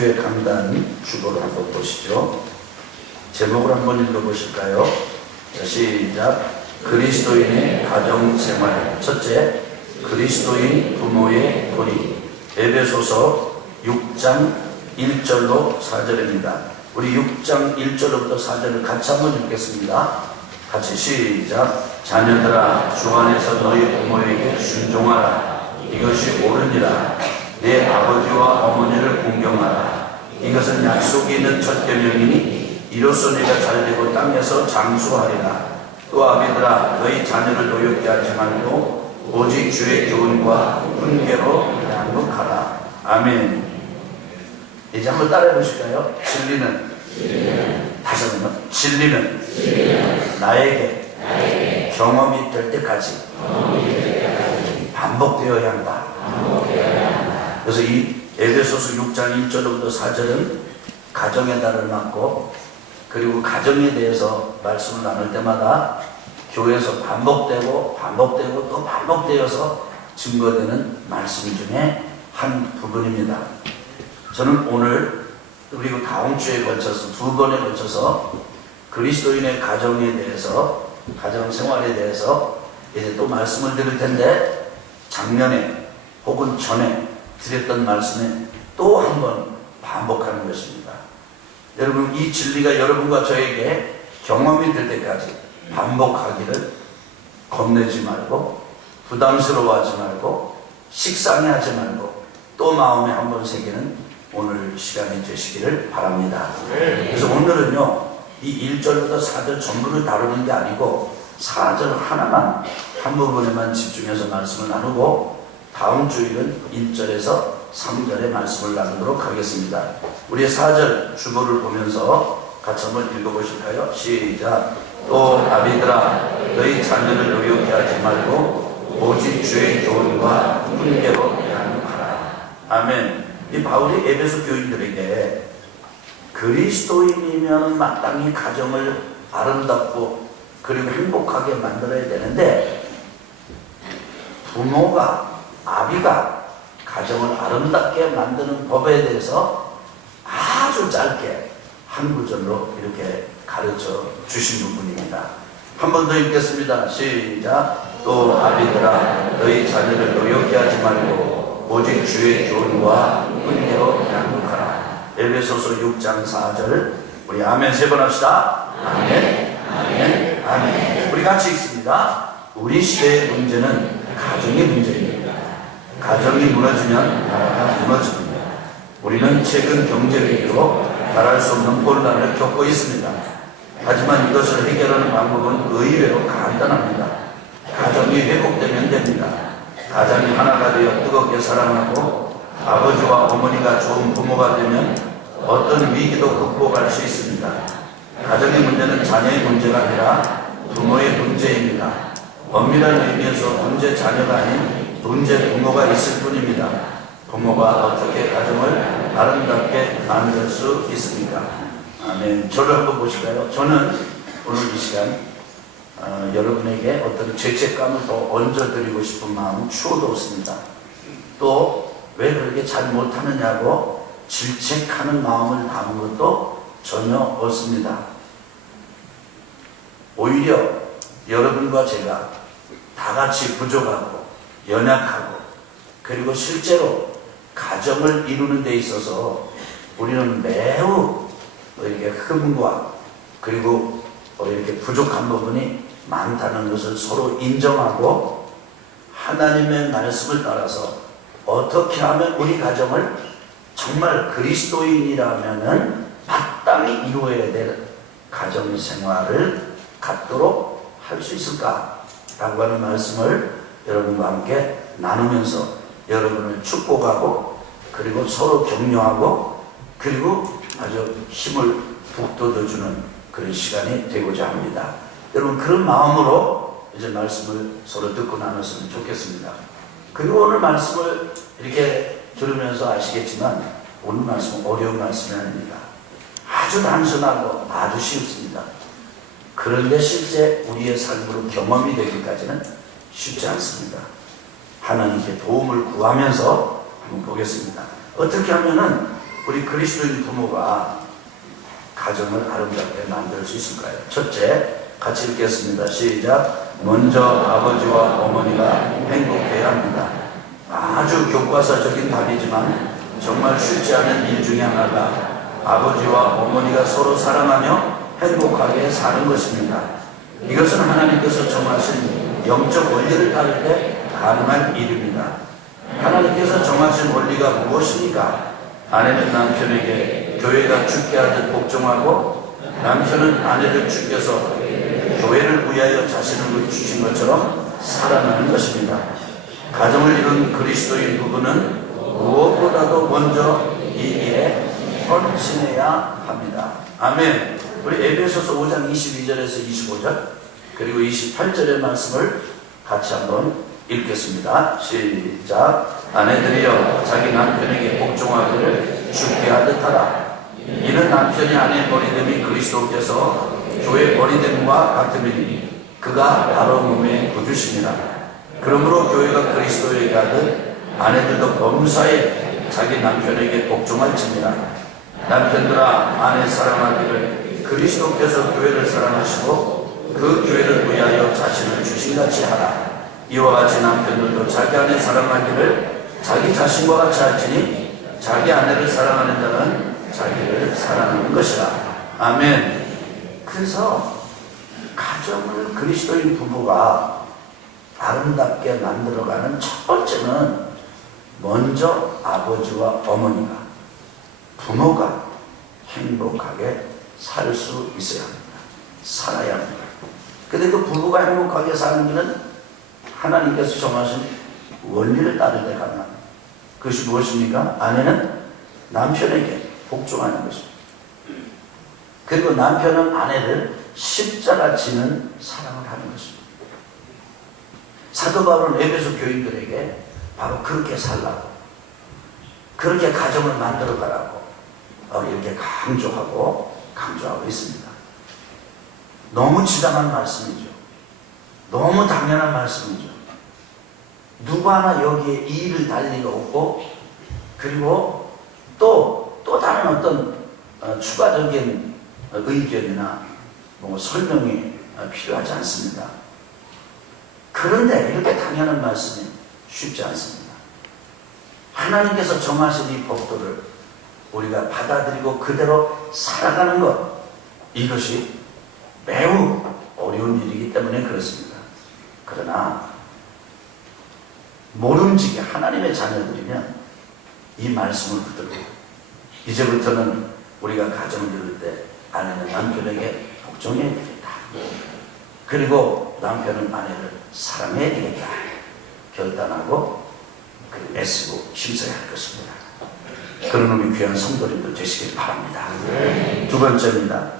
다홍주의 강단 주보를 한번 보시죠. 제목을 한번 읽어보실까요? 자, 시작. 그리스도인의 가정생활. 첫째, 그리스도인 부모의 권위. 에베소서 6장 1절로 4절입니다. 우리 6장 1절로부터 4절을 같이 한번 읽겠습니다. 같이 시작. 자녀들아, 주 안에서 너희 부모에게 순종하라. 이것이 옳으니라. 내 아버지와 어머니를 공경하라. 이것은 약속이 있는 첫 계명이니 이로써 네가 잘되고 땅에서 장수하리라. 또 아비들아, 너희 자녀를 노엽게 하지 말고 오직 주의 교훈과 훈계로 양육하라. 아멘. 이제 한번 따라해 보실까요? 진리는 다시 한번 진리는 나에게 경험이 될 때까지 반복되어야 한다. 그래서 이 에베소서 6장 1절부터 4절은 가정의 달을 맞고, 그리고 가정에 대해서 말씀을 나눌 때마다 교회에서 반복되고 또 반복되어서 증거되는 말씀 중에 한 부분입니다. 저는 오늘 그리고 다음 주에 걸쳐서 두 번에 걸쳐서 그리스도인의 가정에 대해서, 가정 생활에 대해서 이제 또 말씀을 드릴 텐데, 작년에 혹은 전에 드렸던 말씀에 또 한 번 반복하는 것입니다. 여러분, 이 진리가 여러분과 저에게 경험이 될 때까지 반복하기를 겁내지 말고, 부담스러워하지 말고, 식상해하지 말고, 또 마음에 한 번 새기는 오늘 시간이 되시기를 바랍니다. 그래서 오늘은요, 이 1절부터 4절 전부를 다루는 게 아니고 4절 하나만, 한 부분에만 집중해서 말씀을 나누고, 다음 주일은 1절에서 3절의 말씀을 나누도록 하겠습니다. 우리의 4절 주보를 보면서 같이 한번 읽어보실까요? 시작. 또 아비들아, 너희 자녀를 노엽게 하지 말고 오직 주의 교훈과 훈계로 양육하라. 아멘. 이 바울이 에베소 교인들에게 그리스도인이면 마땅히 가정을 아름답고 그리고 행복하게 만들어야 되는데, 부모가, 아비가 가정을 아름답게 만드는 법에 대해서 아주 짧게 한 구절로 이렇게 가르쳐 주신 부분입니다. 한 번 더 읽겠습니다. 시작. 또 아비들아, 너희 자녀를 노엽게 하지 말고 오직 주의 교훈과 훈계로 양육하라. 에베소서 6장 4절. 우리 아멘 세 번 합시다. 아멘, 아멘, 아멘. 우리 같이 읽습니다. 우리 시대의 문제는 가정의 문제입니다. 가정이 무너지면 나라가 무너집니다. 우리는 최근 경제 위기로 말할 수 없는 혼란을 겪고 있습니다. 하지만 이것을 해결하는 방법은 의외로 간단합니다. 가정이 회복되면 됩니다. 가정이 하나가 되어 뜨겁게 사랑하고 아버지와 어머니가 좋은 부모가 되면 어떤 위기도 극복할 수 있습니다. 가정의 문제는 자녀의 문제가 아니라 부모의 문제입니다. 엄밀한 의미에서 문제 자녀가 아닌 문제 부모가 있을 뿐입니다. 부모가 어떻게 가정을 아름답게 만들 수 있습니까? 아멘. 저를 한번 보실까요? 저는 오늘 이 시간 여러분에게 어떤 죄책감을 더 얹어드리고 싶은 마음은 추호도 없습니다. 또 왜 그렇게 잘 못하느냐고 질책하는 마음을 담은 것도 전혀 없습니다. 오히려 여러분과 제가 다 같이 부족하고 연약하고, 그리고 실제로 가정을 이루는 데 있어서 우리는 매우 이렇게 흠과 그리고 이렇게 부족한 부분이 많다는 것을 서로 인정하고, 하나님의 말씀을 따라서 어떻게 하면 우리 가정을 정말 그리스도인이라면은 마땅히 이루어야 될 가정 생활을 갖도록 할 수 있을까라고 하는 말씀을 여러분과 함께 나누면서 여러분을 축복하고, 그리고 서로 격려하고, 그리고 아주 힘을 북돋워주는 그런 시간이 되고자 합니다. 여러분, 그런 마음으로 이제 말씀을 서로 듣고 나눴으면 좋겠습니다. 그리고 오늘 말씀을 이렇게 들으면서 아시겠지만, 오늘 말씀은 어려운 말씀이 아닙니다. 아주 단순하고 아주 쉽습니다. 그런데 실제 우리의 삶으로 경험이 되기까지는 쉽지 않습니다. 하나님께 도움을 구하면서 한번 보겠습니다. 어떻게 하면은 우리 그리스도인 부모가 가정을 아름답게 만들 수 있을까요? 첫째, 같이 읽겠습니다. 시작. 먼저 아버지와 어머니가 행복해야 합니다. 아주 교과서적인 답이지만 정말 쉽지 않은 일 중에 하나가 아버지와 어머니가 서로 사랑하며 행복하게 사는 것입니다. 이것은 하나님께서 정하신 영적 원리를 따를 때 가능한 일입니다. 하나님께서 정하신 원리가 무엇입니까? 아내는 남편에게 교회가 죽게 하듯 복종하고 남편은 아내를 죽여서 교회를 위하여 자신을 주신 것처럼 살아가는 것입니다. 가정을 이룬 그리스도인 부부는 무엇보다도 먼저 이 일에 헌신해야 합니다. 아멘. 우리 에베소서 5장 22절에서 25절 그리고 28절의 말씀을 같이 한번 읽겠습니다. 시작. 아내들이여 자기 남편에게 복종하기를 죽게 하듯 하라. 이는 남편이 아내의 버리됨이 그리스도께서 교회 버리됨과 같음이니 그가 바로 몸의 구주십니다. 그러므로 교회가 그리스도에게 하듯 아내들도 범사에 자기 남편에게 복종할지니라. 남편들아 아내 사랑하기를 그리스도께서 교회를 사랑하시고 그 교회를 위하여 자신을 주신같이 하라. 이와 같이 남편들도 자기 아내 사랑하기를 자기 자신과 같이 할지니 자기 아내를 사랑하는 자는 자기를 사랑하는 것이라. 아멘. 그래서 가정을 그리스도인 부부가 아름답게 만들어가는 첫 번째는 먼저 아버지와 어머니가 부모가 행복하게 살 수 있어야 합니다. 살아야 합니다. 근데 그 부부가 행복하게 사는 길은 하나님께서 정하신 원리를 따를 때 가능합니다. 그것이 무엇입니까? 아내는 남편에게 복종하는 것입니다. 그리고 남편은 아내를 십자가 지는 사랑을 하는 것입니다. 사도 바울은 에베소 교인들에게 바로 그렇게 살라고, 그렇게 가정을 만들어 가라고 이렇게 강조하고 있습니다. 너무 지당한 말씀이죠. 너무 당연한 말씀이죠. 누구 하나 여기에 이의를 달 리가 없고, 그리고 또 다른 어떤 추가적인 의견이나 설명이 필요하지 않습니다. 그런데 이렇게 당연한 말씀이 쉽지 않습니다. 하나님께서 정하신 이 법도를 우리가 받아들이고 그대로 살아가는 것, 이것이 매우 어려운 일이기 때문에 그렇습니다. 그러나 모름지기 하나님의 자녀들이면 이 말씀을 붙들고 이제부터는 우리가 가정을 이룰 때 아내는 남편에게 복종해야 되겠다. 그리고 남편은 아내를 사랑해야 되겠다. 결단하고 애쓰고 힘써야 할 것입니다. 그런 의미 귀한 성도님들 되시길 바랍니다. 두 번째입니다.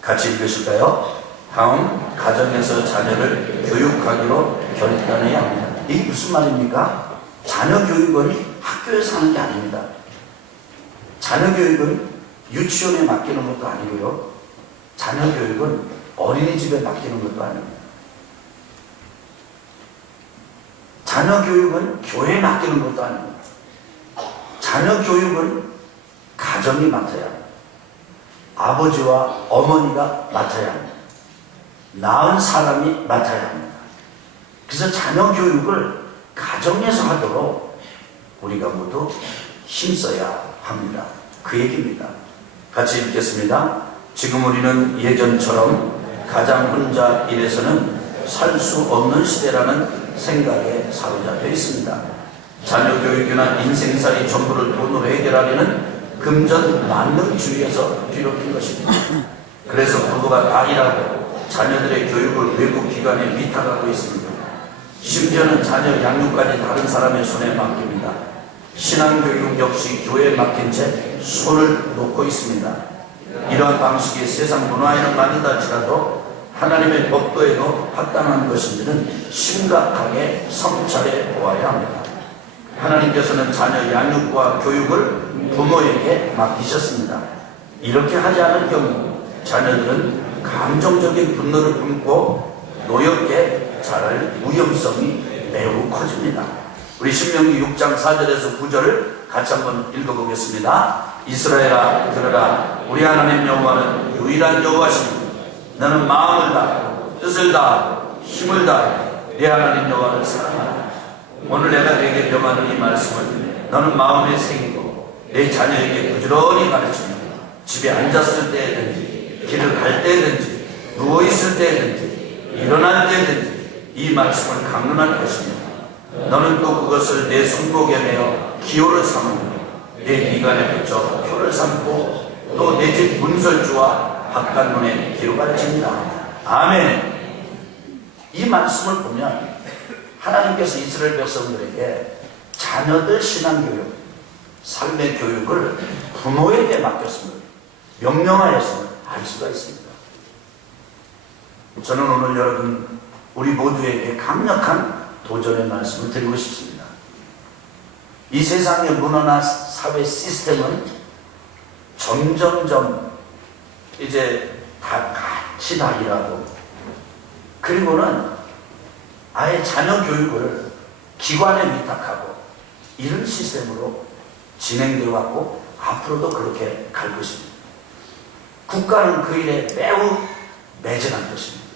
같이 읽으실까요? 다음, 가정에서 자녀를 교육하기로 결단해야 합니다. 이게 무슨 말입니까? 자녀 교육은 학교에서 하는 게 아닙니다. 자녀 교육은 유치원에 맡기는 것도 아니고요. 자녀 교육은 어린이집에 맡기는 것도 아닙니다. 자녀 교육은 교회에 맡기는 것도 아닙니다. 자녀 교육은 가정이 맡아야 합니다. 아버지와 어머니가 맡아야 합니다. 낳은 사람이 맡아야 합니다. 그래서 자녀 교육을 가정에서 하도록 우리가 모두 힘써야 합니다. 그 얘기입니다. 같이 읽겠습니다. 지금 우리는 예전처럼 가장 혼자 일해서는 살 수 없는 시대라는 생각에 사로잡혀 있습니다. 자녀 교육이나 인생살이 전부를 돈으로 해결하려는 금전 만능주의에서 뒤덮인 것입니다. 그래서 부부가 다 일하고 자녀들의 교육을 외국 기관에 위탁하고 있습니다. 심지어는 자녀 양육까지 다른 사람의 손에 맡깁니다. 신앙교육 역시 교회에 맡긴 채 손을 놓고 있습니다. 이러한 방식이 세상 문화에는 맞는다 할지라도 하나님의 법도에도 합당한 것인지는 심각하게 성찰해 보아야 합니다. 하나님께서는 자녀 양육과 교육을 부모에게 맡기셨습니다. 이렇게 하지 않을 경우 자녀들은 감정적인 분노를 품고 노엽게 자랄 위험성이 매우 커집니다. 우리 신명기 6장 4절에서 9절을 같이 한번 읽어보겠습니다. 이스라엘아 들으라. 우리 하나님 여호와는 유일한 여호와시니 너는 마음을 다하고 뜻을 다하고 힘을 다하여 네 하나님 여호와를 사랑하라. 오늘 내가 네게 명하는 이 말씀을 너는 마음에 새기고 내 자녀에게 부지런히 가르치며 집에 앉았을 때든지 길을 갈 때든지 누워있을 때든지 일어날 때든지 이 말씀을 강론할 것이며 너는 또 그것을 내 손목에 매어 기호를 삼으며 내 미간에 붙여 표를 삼고 또 내 집 문설주와 바깥문에 기록할지니라. 아멘. 이 말씀을 보면 하나님께서 이스라엘 백성들에게 자녀들 신앙교육, 삶의 교육을 부모에게 맡겼음을 명령하였음을 알 수가 있습니다. 저는 오늘 여러분 우리 모두에게 강력한 도전의 말씀을 드리고 싶습니다. 이 세상의 문화나 사회 시스템은 점점점 이제 다 같이 다 일하고 그리고는 아예 자녀 교육을 기관에 위탁하고 이런 시스템으로 진행되어 왔고 앞으로도 그렇게 갈 것입니다. 국가는 그 일에 매우 매진한 것입니다.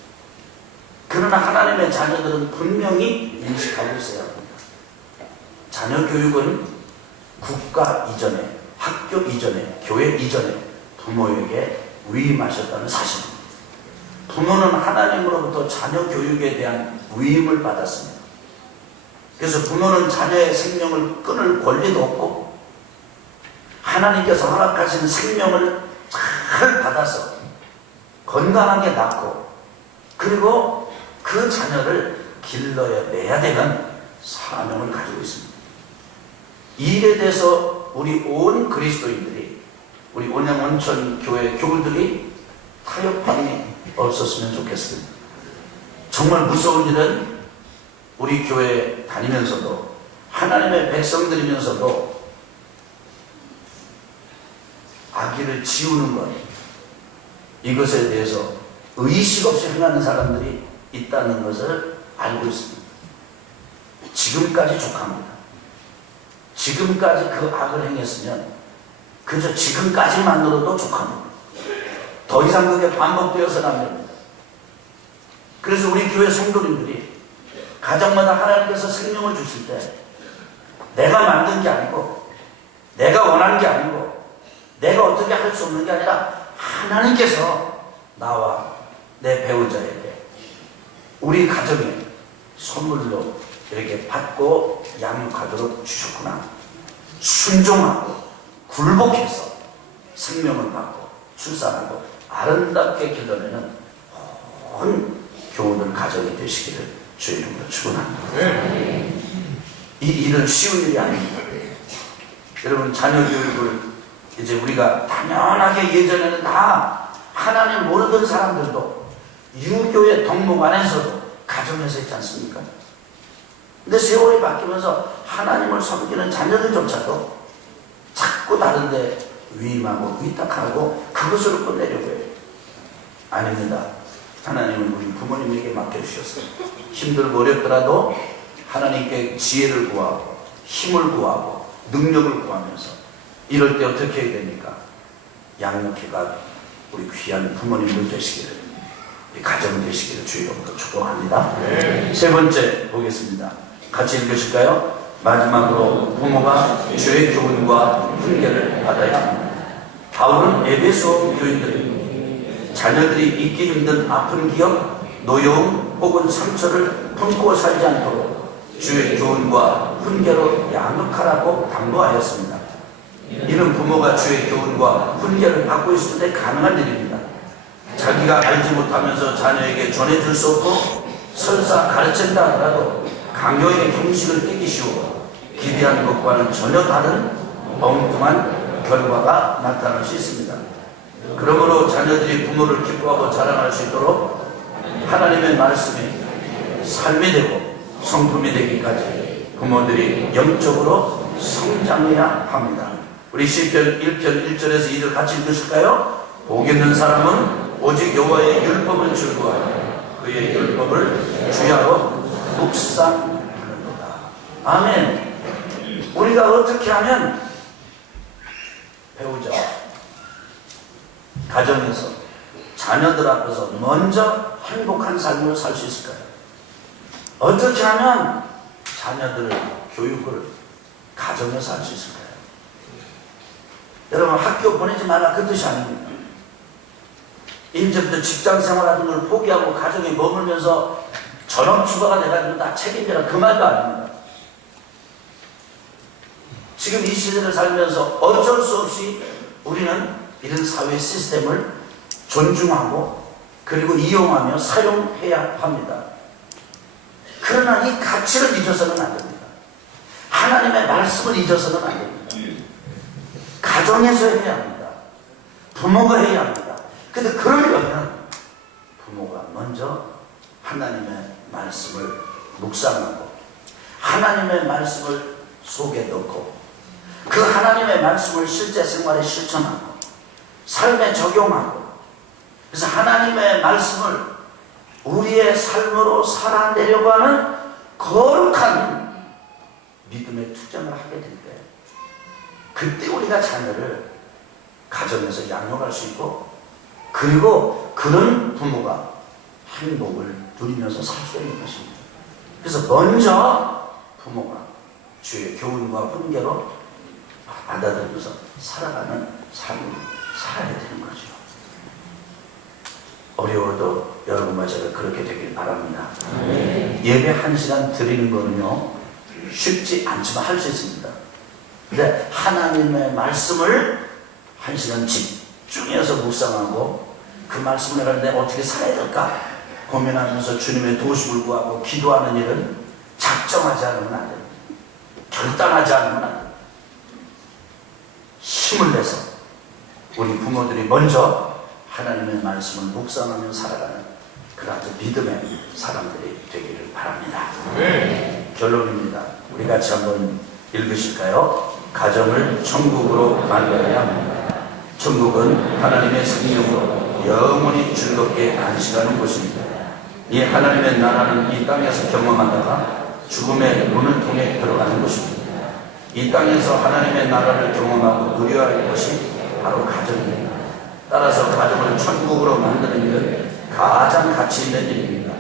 그러나 하나님의 자녀들은 분명히 인식하고 있어야 합니다. 자녀 교육은 국가 이전에, 학교 이전에, 교회 이전에 부모에게 위임하셨다는 사실입니다. 부모는 하나님으로부터 자녀 교육에 대한 위임을 받았습니다. 그래서 부모는 자녀의 생명을 끊을 권리도 없고 하나님께서 허락하신 생명을 잘 받아서 건강하게 낳고 그리고 그 자녀를 길러내야 되는 사명을 가지고 있습니다. 이 일에 대해서 우리 온 그리스도인들이 우리 온양원천 교회 교우들이 타협함이 없었으면 좋겠습니다. 정말 무서운 일은 우리 교회 다니면서도 하나님의 백성들이면서도 아기를 지우는 것, 이것에 대해서 의식 없이 행하는 사람들이 있다는 것을 알고 있습니다. 지금까지 족합니다. 지금까지 그 악을 행했으면 그저 지금까지만으로도 족합니다. 더 이상 그게 반복되어서는 안 됩니다. 그래서 우리 교회 성도님들이 가정마다 하나님께서 생명을 주실 때 내가 만든 게 아니고 내가 원하는 게 아니고 내가 어떻게 할 수 없는 게 아니라 하나님께서 나와 내 배우자에게 우리 가정에 선물로 이렇게 받고 양육하도록 주셨구나. 순종하고 굴복해서 생명을 받고 출산하고 아름답게 길러내는 온 교우들 가정이 되시기를 주의 이름으로 축원합니다. 이 일은 쉬운 일이 아닙니다. 여러분 자녀 교육을 이제 우리가 당연하게 예전에는 다 하나님 모르던 사람들도 유교의 덕목 안에서도 가정에서 있지 않습니까? 근데 세월이 바뀌면서 하나님을 섬기는 자녀들조차도 자꾸 다른데 위임하고 위탁하고 그것으로 끝내려고 해요. 아닙니다. 하나님은 우리 부모님에게 맡겨주셨어요. 힘들고 어렵더라도 하나님께 지혜를 구하고 힘을 구하고 능력을 구하면서 이럴 때 어떻게 해야 됩니까? 양육해가 우리 귀한 부모님들 되시기를, 가정 되시기를 주의롭게 축복합니다. 세 번째 보겠습니다. 같이 읽으실까요? 마지막으로 부모가 주의 교훈과 훈계를 받아야 합니다. 바울은 에베소 교인들 자녀들이 잊기 힘든 아픈 기억, 노여움 혹은 상처를 품고 살지 않도록 주의 교훈과 훈계로 양육하라고 당부하였습니다. 이는 부모가 주의 교훈과 훈계를 받고 있을 때 가능한 일입니다. 자기가 알지 못하면서 자녀에게 전해줄 수 없고 설사 가르친다 하더라도 강요의 형식을 띠기 쉬워 기대한 것과는 전혀 다른 엉뚱한 결과가 나타날 수 있습니다. 그러므로 자녀들이 부모를 기뻐하고 자랑할 수 있도록 하나님의 말씀이 삶이 되고 성품이 되기까지 부모들이 영적으로 성장해야 합니다. 우리 시편 1편 1절에서 2절 같이 읽으실까요? 복 있는 사람은 오직 여호와의 율법을 즐거워하여 그의 율법을 주야로 묵상하는도다. 아멘. 우리가 어떻게 하면 배우자, 가정에서 자녀들 앞에서 먼저 행복한 삶을 살 수 있을까요? 어떻게 하면 자녀들 교육을 가정에서 할 수 있을까요? 여러분, 학교 보내지 말라 그 뜻이 아닙니다. 이제부터 직장 생활하는 걸 포기하고 가정에 머물면서 전업 주부가 돼가지고 다 책임져라 그 말도 아닙니다. 지금 이 시대를 살면서 어쩔 수 없이 우리는 이런 사회 시스템을 존중하고 그리고 이용하며 사용해야 합니다. 그러나 이 가치를 잊어서는 안 됩니다. 하나님의 말씀을 잊어서는 안 됩니다. 가정에서 해야 합니다. 부모가 해야 합니다. 근데 그러려면 부모가 먼저 하나님의 말씀을 묵상하고 하나님의 말씀을 속에 넣고 그 하나님의 말씀을 실제 생활에 실천하고 삶에 적용하고 그래서 하나님의 말씀을 우리의 삶으로 살아내려고 하는 거룩한 믿음의 투쟁을 하게 될 때 그때 우리가 자녀를 가정에서 양육할 수 있고 그리고 그런 부모가 행복을 누리면서 살 수 있는 것입니다. 그래서 먼저 부모가 주의 교훈과 훈계로 받아들여서 살아가는 삶을 살아야 되는 거죠. 어려워도 여러분과 제가 그렇게 되길 바랍니다. 예배 1시간 드리는 거는요 쉽지 않지만 할 수 있습니다. 근데 하나님의 말씀을 1시간 집중해서 묵상하고 그 말씀을 내가 내가 어떻게 살아야 될까 고민하면서 주님의 도우심을 구하고 기도하는 일은 작정하지 않으면 안 됩니다. 결단하지 않으면 안 됩니다. 힘을 내서 우리 부모들이 먼저 하나님의 말씀을 묵상하며 살아가는 그런 아주 믿음의 사람들이 되기를 바랍니다. 결론입니다. 우리 같이 한번 읽으실까요? 가정을 천국으로 만들어야 합니다. 천국은 하나님의 성령으로 영원히 즐겁게 안식하는 곳입니다. 이 하나님의 나라는 이 땅에서 경험하다가 죽음의 문을 통해 들어가는 곳입니다. 이 땅에서 하나님의 나라를 경험하고 누려야 할 것이 바로 가정입니다. 따라서 가정을 천국으로 만드는 일은 가장 가치 있는 일입니다.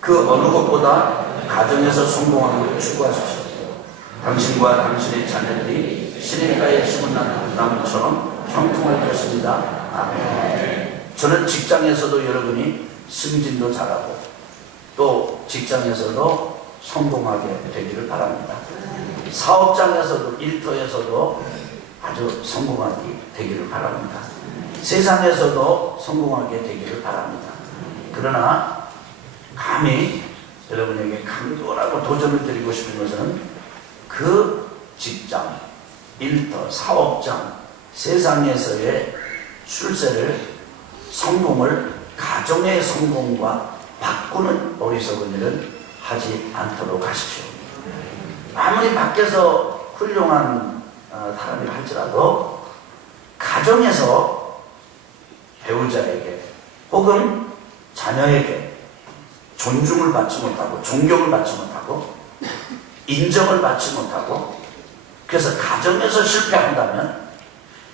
그 어느 것보다 가정에서 성공하기를 추구하십시오. 당신과 당신의 자녀들이 시냇가에 심은 나무처럼 형통할 것입니다. 아멘. 저는 직장에서도 여러분이 승진도 잘하고 또 직장에서도 성공하게 되기를 바랍니다. 사업장에서도 일터에서도 아주 성공하게 되기를 바랍니다. 세상에서도 성공하게 되기를 바랍니다. 그러나 감히 여러분에게 강도라고 도전을 드리고 싶은 것은 그 직장, 일터, 사업장, 세상에서의 출세를 성공을 가정의 성공과 바꾸는 어리석은 일은 하지 않도록 하십시오. 아무리 밖에서 훌륭한 사람이 할지라도 가정에서 배우자에게 혹은 자녀에게 존중을 받지 못하고 존경을 받지 못하고 인정을 받지 못하고 그래서 가정에서 실패한다면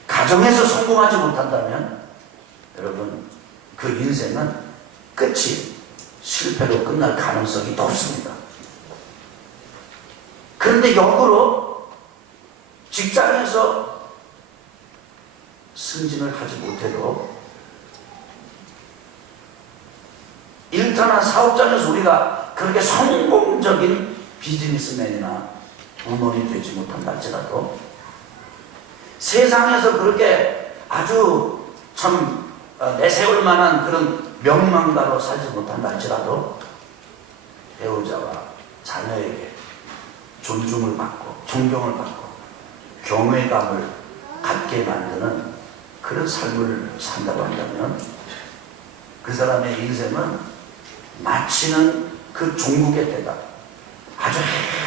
가정에서 성공하지 못한다면 여러분 그 인생은 끝이 실패로 끝날 가능성이 높습니다. 그런데 역으로 직장에서 승진을 하지 못해도 일터나 사업장에서 우리가 그렇게 성공적인 비즈니스맨이나 부모이 되지 못한다 할지라도 세상에서 그렇게 아주 참 내세울 만한 그런 명망가로 살지 못한다 할지라도 배우자와 자녀에게 존중을 받고 존경을 받고 경외감을 갖게 만드는 그런 삶을 산다고 한다면 그 사람의 인생은 마치는 그 종국의 때가 아주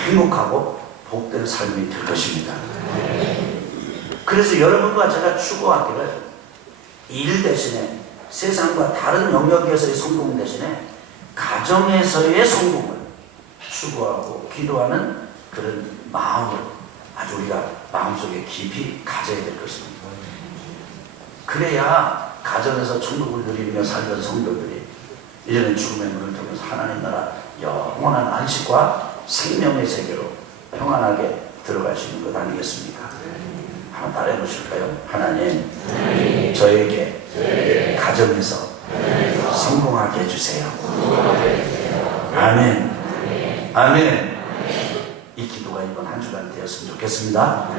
행복하고 복된 삶이 될 것입니다. 그래서 여러분과 제가 추구하기를 일 대신에 세상과 다른 영역에서의 성공 대신에 가정에서의 성공을 추구하고 기도하는 그런 마음을 아주 우리가 마음속에 깊이 가져야 될 것입니다. 그래야 가정에서 천국을 누리며 살던 성도들이 이제는 죽음의 문을 통해서 하나님 나라 영원한 안식과 생명의 세계로 평안하게 들어갈 수 있는 것 아니겠습니까? 한번 따라해 보실까요? 하나님, 저에게 가정에서 성공하게 해주세요. 아멘. 아멘. 이 기도가 이번 한 주간 되었으면 좋겠습니다.